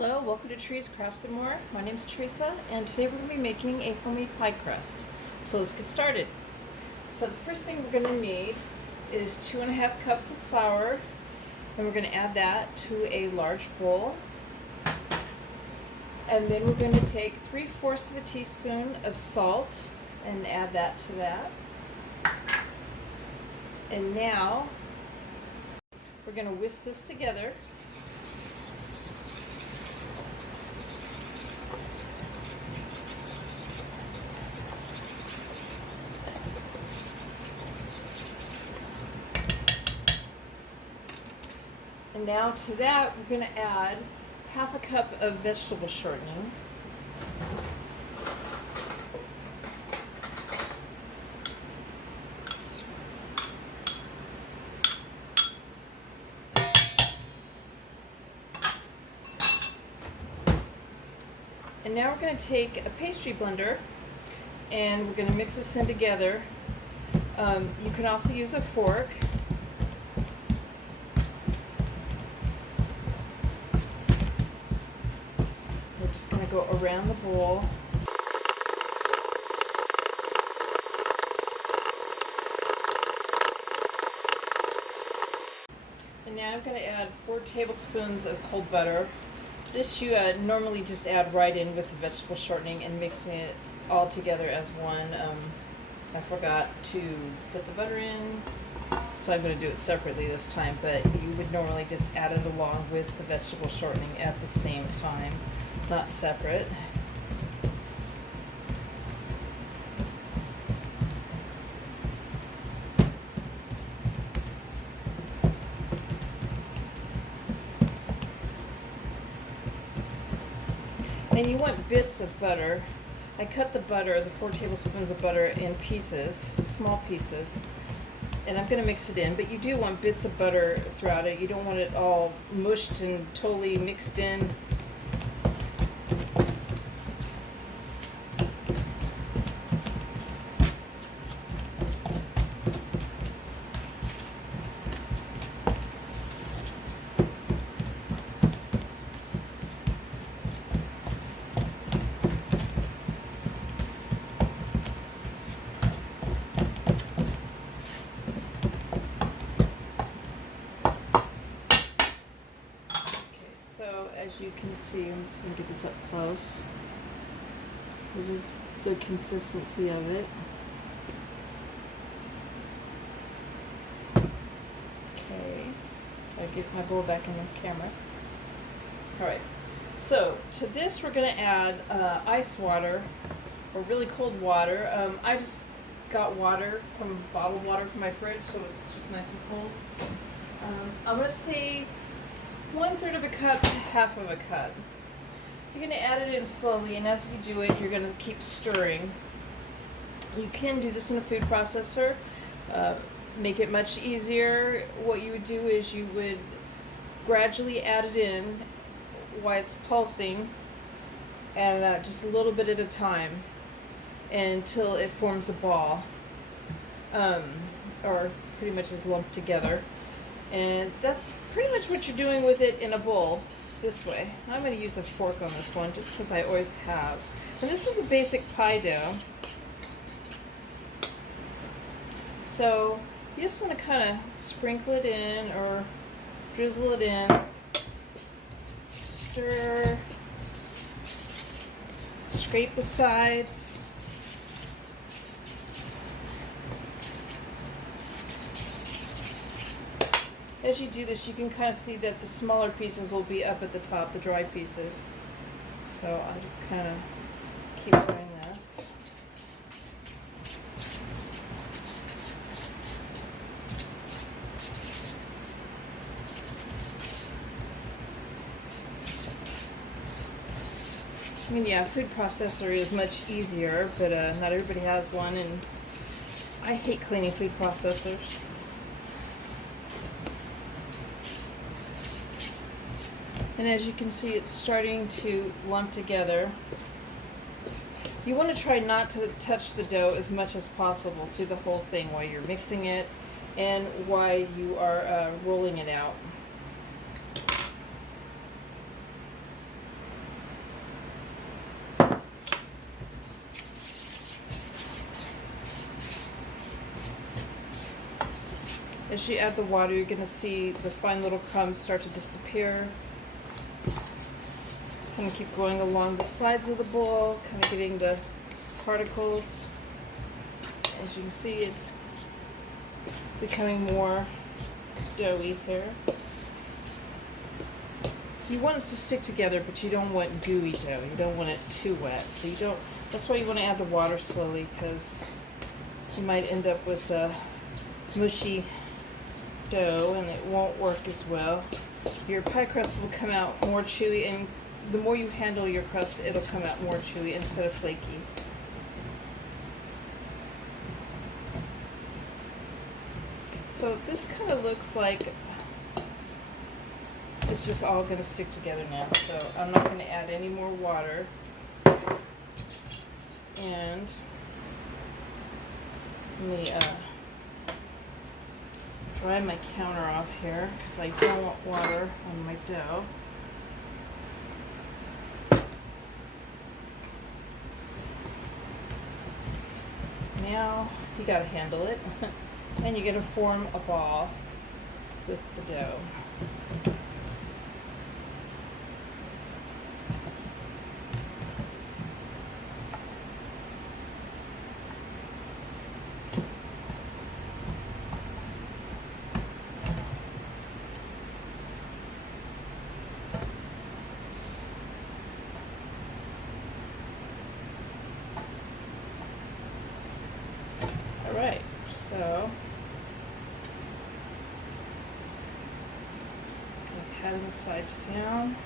Hello, welcome to Trees, Crafts, and More. My name's Teresa, and today we're going to be making a homemade pie crust. So let's get started. So the first thing we're going to need is 2.5 cups of flour, and we're going to add that to a large bowl. And then we're going to take 3/4 of a teaspoon of salt and add that to that. And now we're going to whisk this together. And now to that, we're going to add 1/2 cup of vegetable shortening. And now we're going to take a pastry blender and we're going to mix this in together. You can also use a fork. Going to go around the bowl. And now I'm going to add 4 tablespoons of cold butter. This you normally just add right in with the vegetable shortening and mixing it all together as one. I forgot to put the butter in, so I'm going to do it separately this time, but you would normally just add it along with the vegetable shortening at the same time, not separate. And you want bits of butter. I cut the butter, the 4 tablespoons of butter, in pieces, small pieces, and I'm going to mix it in, but you do want bits of butter throughout it. You don't want it all mushed and totally mixed in. So as you can see, I'm just going to get this up close. This is the consistency of it. Okay, gotta get my bowl back in the camera. Alright, so to this we're going to add ice water, or really cold water. I just got water from bottled water from my fridge, so it's just nice and cold. I'm going to say 1/3 of a cup to 1/2 of a cup. You're going to add it in slowly, and as you do it, you're going to keep stirring. You can do this in a food processor, make it much easier. What you would do is you would gradually add it in while it's pulsing, and just a little bit at a time until it forms a ball, or pretty much is lumped together. And that's pretty much what you're doing with it in a bowl, this way. I'm going to use a fork on this one, just because I always have. And this is a basic pie dough. So you just want to kind of sprinkle it in, or drizzle it in, stir, scrape the sides. As you do this, you can kind of see that the smaller pieces will be up at the top, the dry pieces. So I'll just kind of keep doing this. I mean, yeah, food processor is much easier, but not everybody has one, and I hate cleaning food processors. And as you can see, it's starting to lump together. You want to try not to touch the dough as much as possible through the whole thing while you're mixing it and while you are rolling it out. As you add the water, you're going to see the fine little crumbs start to disappear. Kind of keep going along the sides of the bowl, kind of getting the particles. As you can see, it's becoming more doughy here. You want it to stick together, but you don't want gooey dough. You don't want it too wet. So you don't. That's why you want to add the water slowly, because you might end up with a mushy dough and it won't work as well. Your pie crust will come out more chewy, and the more you handle your crust, it'll come out more chewy instead of flaky. So this kind of looks like it's just all going to stick together now. So I'm not going to add any more water. And let me dry my counter off here, because I don't want water on my dough. Now you got to handle it, and you're going to form a ball with the dough. Alright, so I'm patting the sides down.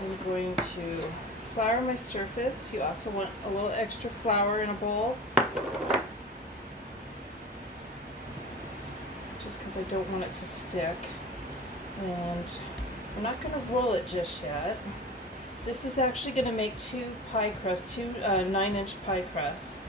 I'm going to flour my surface. You also want a little extra flour in a bowl, just because I don't want it to stick. And I'm not going to roll it just yet. This is actually going to make two 9-inch pie crusts.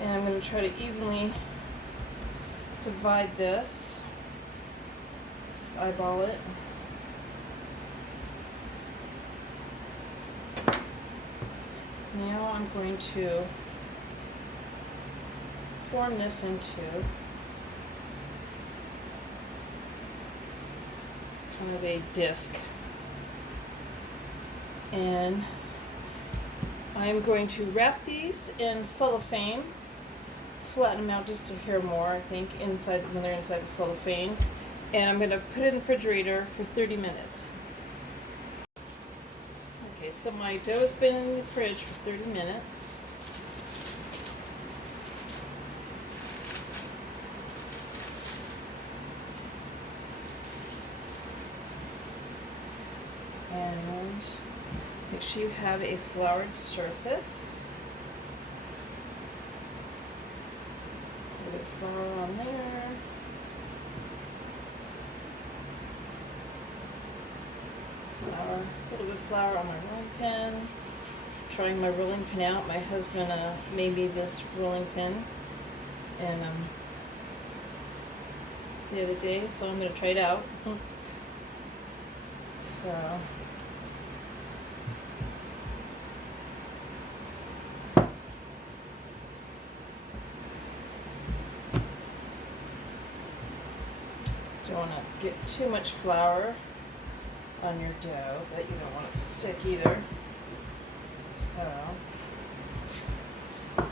And I'm going to try to evenly divide this. Just eyeball it. Now I'm going to form this into kind of a disc, and I'm going to wrap these in cellophane, flatten them out just a hair more, I think, when they're inside the cellophane, and I'm going to put it in the refrigerator for 30 minutes. Okay, so my dough has been in the fridge for 30 minutes. And make sure you have a floured surface. A little bit of flour on there. Flour, a little bit of flour on my rolling pin. Trying my rolling pin out. My husband made me this rolling pin, and the other day, so I'm going to try it out. So. Don't want to get too much flour on your dough, but you don't want it to stick either. So,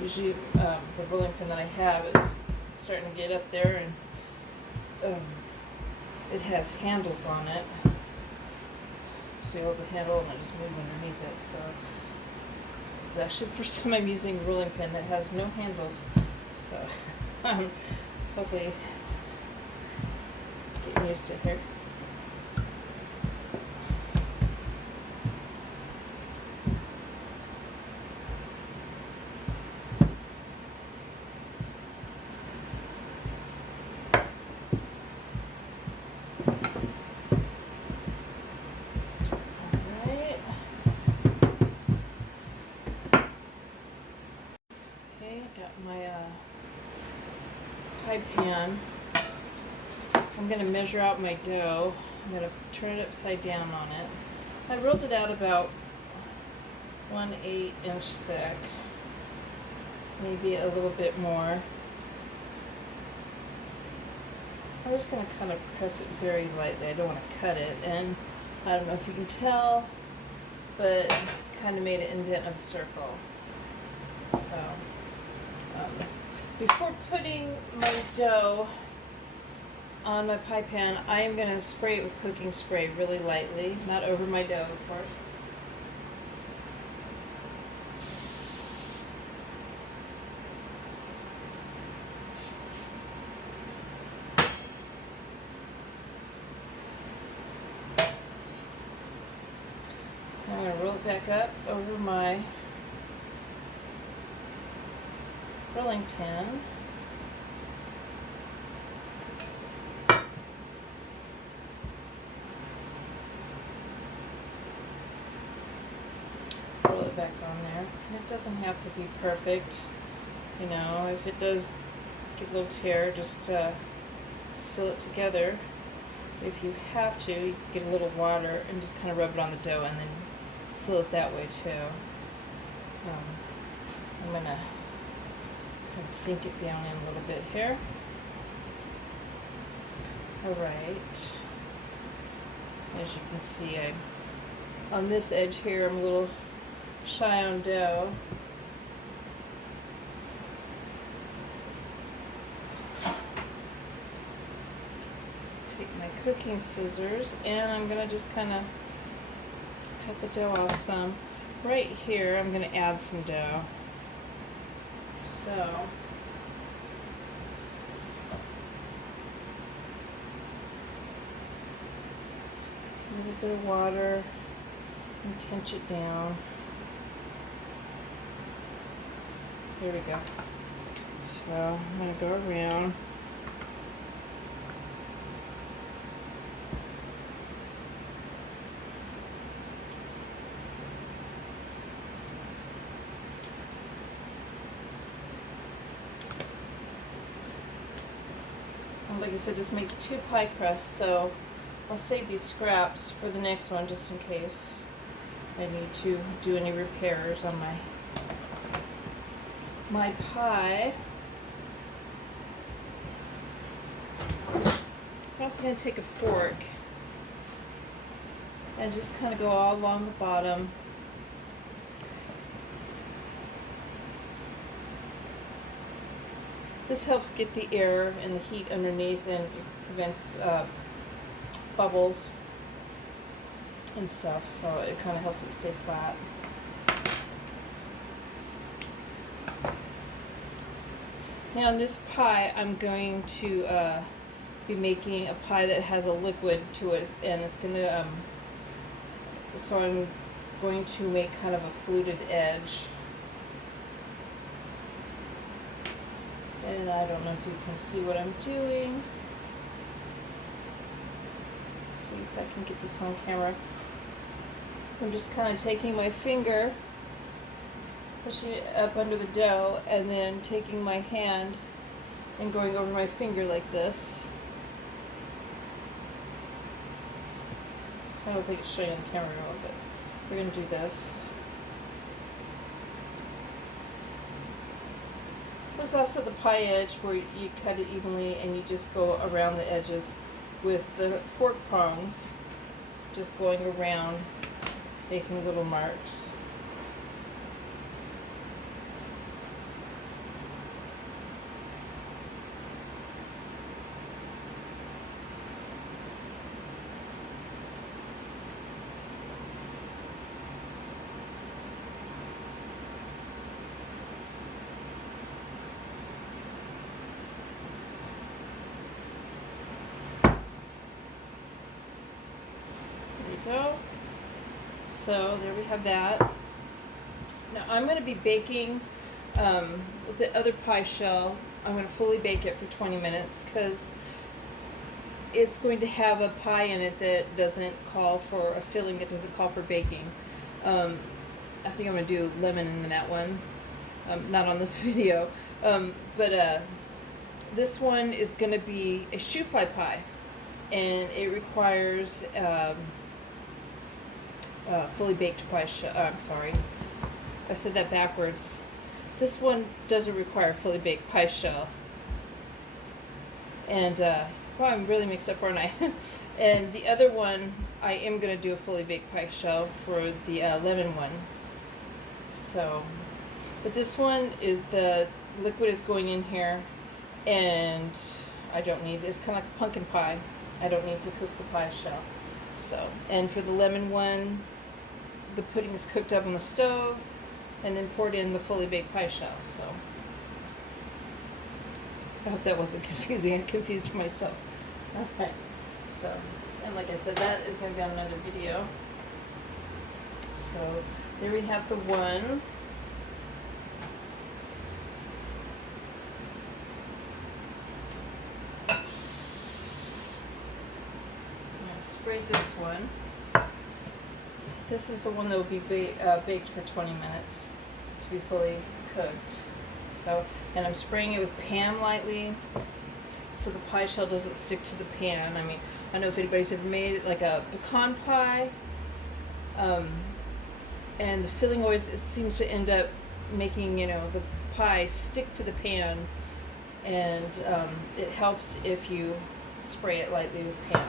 usually the rolling pin that I have is starting to get up there, and it has handles on it. So you hold the handle and it just moves underneath it. So this is actually the first time I'm using a rolling pin that has no handles. So hopefully getting used to it here. My pie pan. I'm going to measure out my dough. I'm going to turn it upside down on it. I rolled it out about 1/8 inch thick, maybe a little bit more. I'm just going to kind of press it very lightly. I don't want to cut it, and I don't know if you can tell, but kind of made an indent of a circle. So before putting my dough on my pie pan, I am going to spray it with cooking spray really lightly, not over my dough, of course. I'm going to roll it back up over my rolling pin. Roll it back on there. And it doesn't have to be perfect. You know, if it does get a little tear, just seal it together. If you have to, you can get a little water and just kind of rub it on the dough and then seal it that way too. I'm going to kind of sink it down in a little bit here. Alright. As you can see, on this edge here, I'm a little shy on dough. Take my cooking scissors and I'm going to just kind of cut the dough off some. Right here, I'm going to add some dough. So, a little bit of water and pinch it down. Here we go. So, I'm going to go around. Like I said, this makes 2 pie crusts, so I'll save these scraps for the next one just in case I need to do any repairs on my pie. I'm also going to take a fork and just kind of go all along the bottom. This helps get the air and the heat underneath and prevents bubbles and stuff, so it kind of helps it stay flat. Now on this pie, I'm going to be making a pie that has a liquid to it, and it's going to, so I'm going to make kind of a fluted edge. And I don't know if you can see what I'm doing. See if I can get this on camera. I'm just kind of taking my finger, pushing it up under the dough, and then taking my hand and going over my finger like this. I don't think it's showing on camera at all, but we're going to do this. There's also the pie edge where you cut it evenly and you just go around the edges with the fork prongs, just going around, making little marks. Go. So there we have that. Now I'm going to be baking with the other pie shell. I'm going to fully bake it for 20 minutes because it's going to have a pie in it that doesn't call for a filling that doesn't call for baking. I think I'm going to do lemon in that one, not on this video, but this one is going to be a shoe fly pie. and it requires fully baked pie shell. I'm sorry, I said that backwards. This one doesn't require fully baked pie shell. And, well, I'm really mixed up, aren't I? And the other one, I am going to do a fully baked pie shell for the lemon one. So, but this one is the liquid is going in here, and I don't need, it's kind of like a pumpkin pie. I don't need to cook the pie shell. So, and for the lemon one, the pudding is cooked up on the stove, and then poured in the fully baked pie shell. So, I hope that wasn't confusing. I confused myself. Okay. So, and like I said, that is going to be on another video. So, there we have the one. I sprayed this one. This is the one that will be baked for 20 minutes to be fully cooked. So, and I'm spraying it with Pam lightly so the pie shell doesn't stick to the pan. I mean, I don't know if anybody's ever made it like a pecan pie. And the filling always seems to end up making, the pie stick to the pan. And it helps if you spray it lightly with Pam.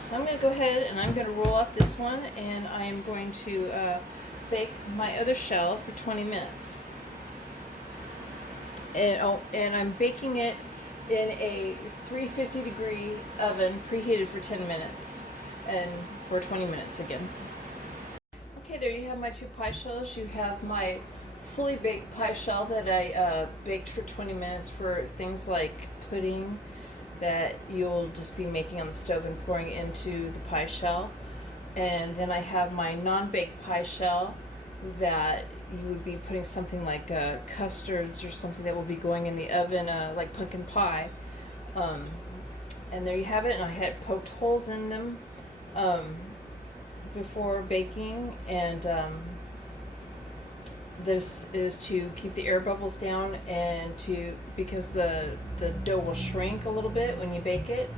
So I'm going to go ahead and I'm going to roll out this one, and I am going to bake my other shell for 20 minutes. And I'm baking it in a 350 degree oven, preheated for 10 minutes, and for 20 minutes again. Okay, there you have my two pie shells. You have my fully baked pie shell that I baked for 20 minutes for things like pudding that you'll just be making on the stove and pouring into the pie shell. And then I have my non-baked pie shell that you would be putting something like custards or something that will be going in the oven, like pumpkin pie. And there you have it. And I had poked holes in them before baking, and this is to keep the air bubbles down, and because the dough will shrink a little bit when you bake it.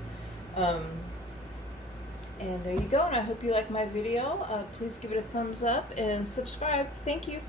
And there you go, and I hope you like my video. Please give it a thumbs up and subscribe. Thank you.